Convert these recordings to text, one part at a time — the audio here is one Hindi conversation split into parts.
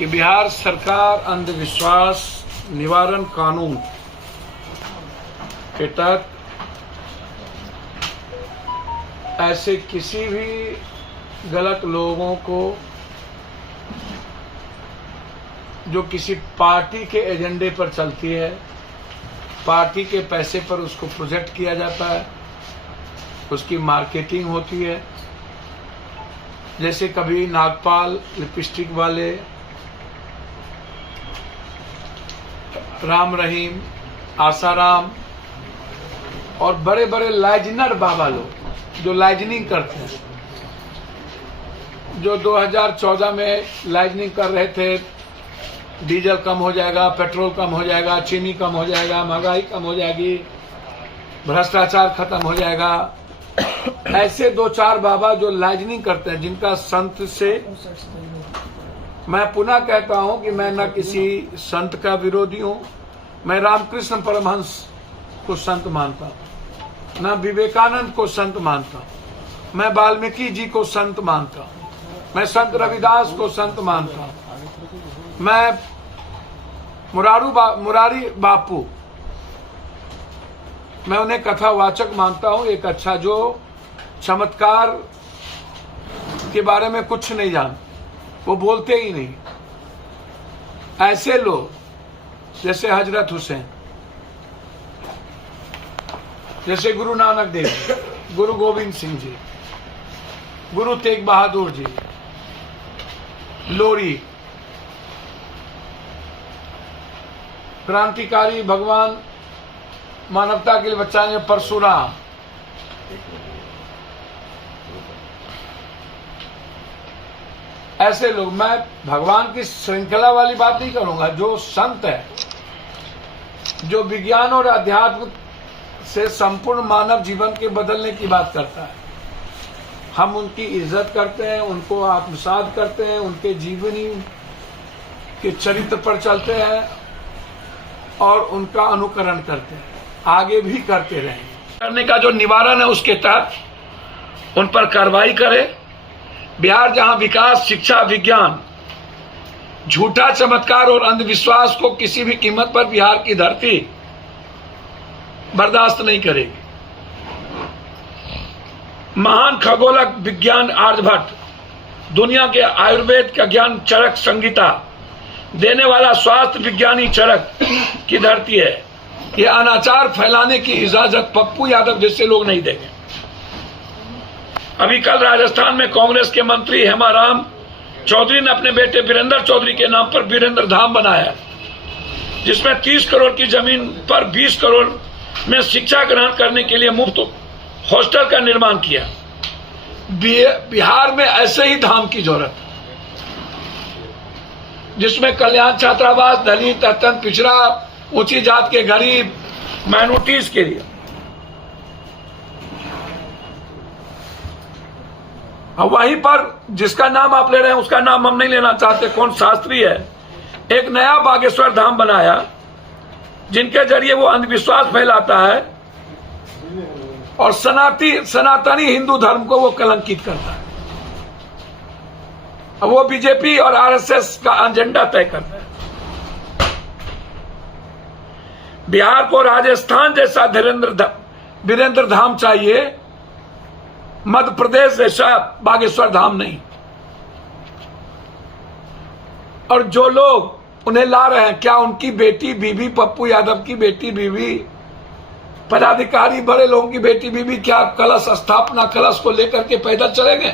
कि बिहार सरकार अंधविश्वास निवारण कानून के तहत ऐसे किसी भी गलत लोगों को जो किसी पार्टी के एजेंडे पर चलती है, पार्टी के पैसे पर उसको प्रोजेक्ट किया जाता है, उसकी मार्केटिंग होती है। जैसे कभी नागपाल लिपस्टिक वाले, राम रहीम, आसाराम और बड़े बड़े लाइजनर बाबा लोग जो लाइजनिंग करते हैं, जो 2014 में लाइजनिंग कर रहे थे, डीजल कम हो जाएगा, पेट्रोल कम हो जाएगा, चीनी कम हो जाएगा, महंगाई कम हो जाएगी, भ्रष्टाचार खत्म हो जाएगा। ऐसे दो चार बाबा जो लाइजनिंग करते हैं, जिनका संत से मैं पुनः कहता हूं कि मैं न किसी संत का विरोधी हूं, मैं रामकृष्ण परमहंस को संत मानता हूं, न विवेकानंद को संत मानता हूं, मैं वाल्मीकि जी को संत मानता हूं, मैं संत रविदास को संत मानता हूं, मैं मुरारी बापू, मैं उन्हें कथावाचक मानता हूं, एक अच्छा जो चमत्कार के बारे में कुछ नहीं जानते, वो बोलते ही नहीं। ऐसे लोग जैसे हजरत हुसैन, जैसे गुरु नानक देव जी, गुरु गोविंद सिंह जी, गुरु तेग बहादुर जी, लोरी, क्रांतिकारी भगवान मानवता के लिए बचाने परशुराम, ऐसे लोग, मैं भगवान की श्रृंखला वाली बात नहीं करूंगा, जो संत है, जो विज्ञान और अध्यात्म से संपूर्ण मानव जीवन के बदलने की बात करता है, हम उनकी इज्जत करते हैं, उनको आत्मसात करते हैं, उनके जीवनी के चरित्र पर चलते हैं और उनका अनुकरण करते हैं, आगे भी करते रहेंगे। करने का जो निवारण है उसके तहत उन पर कार्रवाई करे। बिहार जहां विकास, शिक्षा, विज्ञान, झूठा चमत्कार और अंधविश्वास को किसी भी कीमत पर बिहार की धरती बर्दाश्त नहीं करेगी। महान खगोलक विज्ञान आर्यभट्ट, दुनिया के आयुर्वेद का ज्ञान चरक संगीता देने वाला स्वास्थ्य विज्ञानी चरक की धरती है। ये अनाचार फैलाने की इजाजत पप्पू यादव जैसे लोग नहीं देंगे। अभी कल राजस्थान में कांग्रेस के मंत्री हेमाराम चौधरी ने अपने बेटे वीरेंद्र चौधरी के नाम पर वीरेंद्र धाम बनाया, जिसमें 30 करोड़ की जमीन पर 20 करोड़ में शिक्षा ग्रहण करने के लिए मुफ्त हॉस्टल का निर्माण किया। बिहार में ऐसे ही धाम की जरूरत है, जिसमें कल्याण छात्रावास, दलित, अत्यंत पिछड़ा, ऊंची जात के गरीब, माइनॉरिटीज के लिए। वहीं पर जिसका नाम आप ले रहे हैं उसका नाम हम नहीं लेना चाहते, कौन शास्त्री है, एक नया बागेश्वर धाम बनाया, जिनके जरिए वो अंधविश्वास फैलाता है और सनातनी हिंदू धर्म को वो कलंकित करता है। अब वो बीजेपी और आरएसएस का एजेंडा तय करता है। बिहार को राजस्थान जैसा वीरेंद्र धाम चाहिए, मध्य प्रदेश जैसा बागेश्वर धाम नहीं। और जो लोग उन्हें ला रहे हैं, क्या उनकी बेटी बीबी, पप्पू यादव की बेटी बीबी, पदाधिकारी बड़े लोगों की बेटी बीबी, क्या कलश स्थापना कलश को लेकर के पैदल चलेंगे?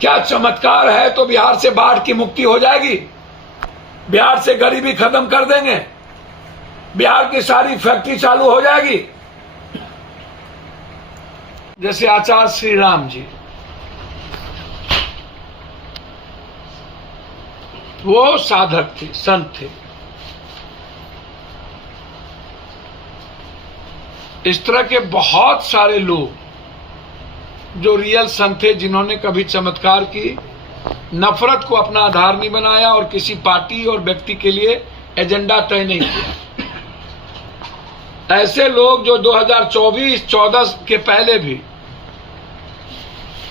क्या चमत्कार है तो बिहार से बाढ़ की मुक्ति हो जाएगी? बिहार से गरीबी खत्म कर देंगे? बिहार की सारी फैक्ट्री चालू हो जाएगी? जैसे आचार्य श्री राम जी, वो साधक थे, संत थे। इस तरह के बहुत सारे लोग जो रियल संत थे, जिन्होंने कभी चमत्कार की नफरत को अपना आधार नहीं बनाया और किसी पार्टी और व्यक्ति के लिए एजेंडा तय नहीं किया। ऐसे लोग जो 2024-14 के पहले भी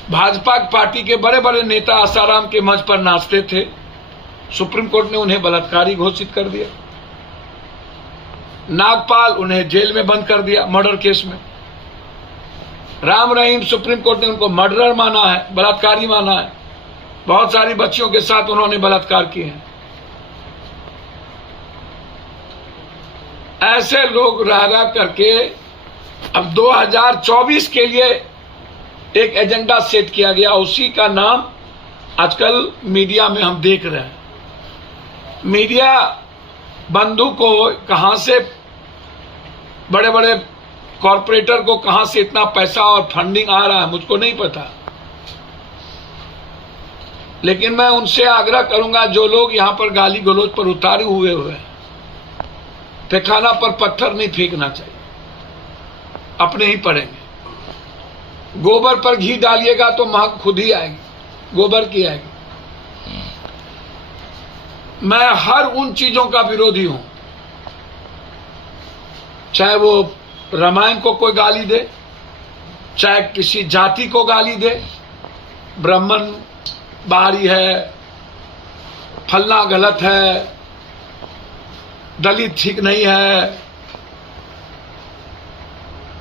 भाजपा पार्टी के बड़े बड़े नेता आसाराम के मंच पर नाचते थे, सुप्रीम कोर्ट ने उन्हें बलात्कारी घोषित कर दिया। नागपाल उन्हें जेल में बंद कर दिया मर्डर केस में। राम रहीम सुप्रीम कोर्ट ने उनको मर्डरर माना है, बलात्कारी माना है। बहुत सारी बच्चियों के साथ उन्होंने बलात्कार किए हैं। ऐसे लोग रह करके अब 2024 के लिए एक एजेंडा सेट किया गया, उसी का नाम आजकल मीडिया में हम देख रहे हैं। मीडिया बंधु को कहां से, बड़े बड़े कॉरपोरेटर को कहां से इतना पैसा और फंडिंग आ रहा है मुझको नहीं पता, लेकिन मैं उनसे आग्रह करूंगा जो लोग यहां पर गाली गलौज पर उतारे हुए हैं, पैखाना पर पत्थर नहीं फेंकना चाहिए, अपने ही पड़ेंगे। गोबर पर घी डालिएगा तो महक खुद ही आएगी, गोबर की आएगी। मैं हर उन चीजों का विरोधी हूं, चाहे वो रामायण को कोई गाली दे, चाहे किसी जाति को गाली दे, ब्राह्मण बाहरी है, फलना गलत है, दलित ठीक नहीं है,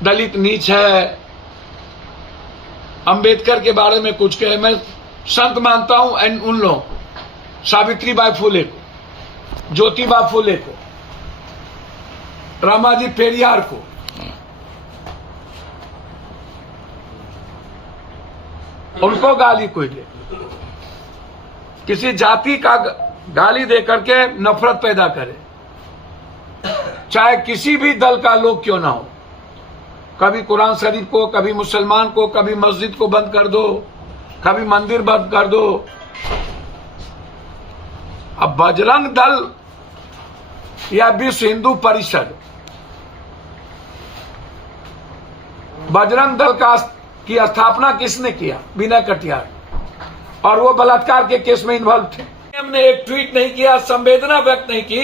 दलित नीच है, अंबेडकर के बारे में कुछ कहे। मैं संत मानता हूं एंड उन लोग सावित्रीबाई फुले को, ज्योतिबा फुले को, रामाजी पेरियार को, उनको गाली कोई दे, किसी जाति का गाली दे करके नफरत पैदा करे, चाहे किसी भी दल का लोग क्यों ना हो, कभी कुरान शरीफ को, कभी मुसलमान को, कभी मस्जिद को बंद कर दो, कभी मंदिर बंद कर दो। अब बजरंग दल या विश्व हिंदू परिषद, बजरंग दल की स्थापना किसने किया? विनय कटियार, और वो बलात्कार के केस में इन्वॉल्व थे। हमने एक ट्वीट नहीं किया, संवेदना व्यक्त नहीं की।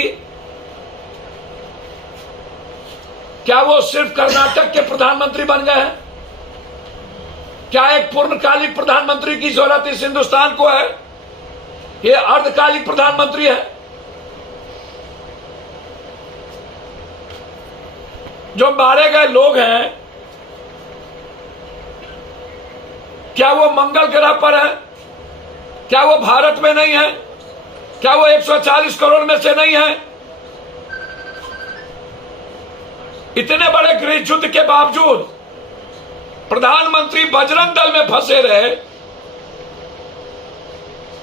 क्या वो सिर्फ कर्नाटक के प्रधानमंत्री बन गए हैं? क्या एक पूर्णकालिक प्रधानमंत्री की जरूरत इस हिंदुस्तान को है? ये अर्धकालिक प्रधानमंत्री है। जो मारे गए लोग हैं, क्या वो मंगल ग्रह पर है? क्या वो भारत में नहीं है? क्या वो 140 करोड़ में से नहीं है? इतने बड़े गृह युद्ध के बावजूद प्रधानमंत्री बजरंग दल में फंसे रहे,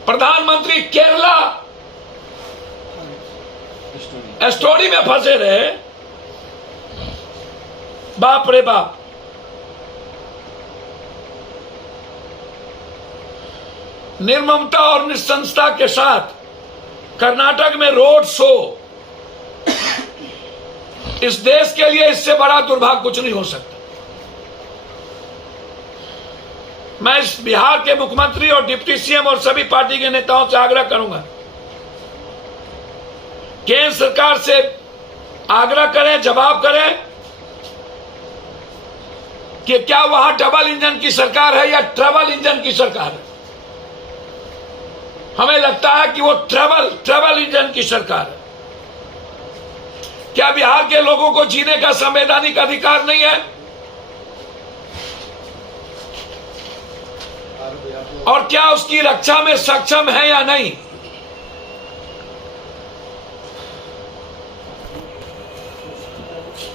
प्रधानमंत्री केरला स्टोरी में फंसे रहे। बाप रे बाप। निर्ममता और निस्संसता के साथ कर्नाटक में रोड शो, इस देश के लिए इससे बड़ा दुर्भाग्य कुछ नहीं हो सकता। मैं इस बिहार के मुख्यमंत्री और डिप्टी सीएम और सभी पार्टी के नेताओं से आग्रह करूंगा, केंद्र सरकार से आग्रह करें, जवाब करें कि क्या वहां डबल इंजन की सरकार है या ट्रबल इंजन की सरकार है। हमें लगता है कि वो ट्रबल इंजन की सरकार है। क्या बिहार के लोगों को जीने का संवैधानिक अधिकार नहीं है? और क्या उसकी रक्षा में सक्षम है या नहीं?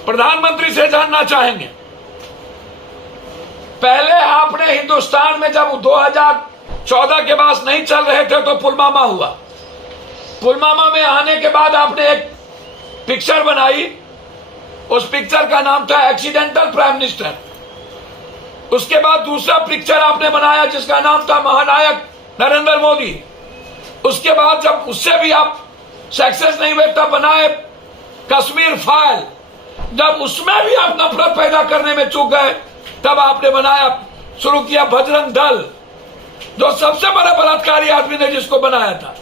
प्रधानमंत्री से जानना चाहेंगे, पहले आपने हिंदुस्तान में जब 2014 के बाद नहीं चल रहे थे तो पुलवामा हुआ। पुलवामा में आने के बाद आपने एक पिक्चर बनाई, उस पिक्चर का नाम था एक्सीडेंटल प्राइम मिनिस्टर। उसके बाद दूसरा पिक्चर आपने बनाया जिसका नाम था महानायक नरेंद्र मोदी। उसके बाद जब उससे भी आप सक्सेस नहीं हुए तब बनाए कश्मीर फाइल। जब उसमें भी आप नफरत पैदा करने में चूक गए तब आपने बनाया, शुरू किया बजरंग दल, जो सबसे बड़ा बलात्कारी आदमी ने जिसको बनाया था।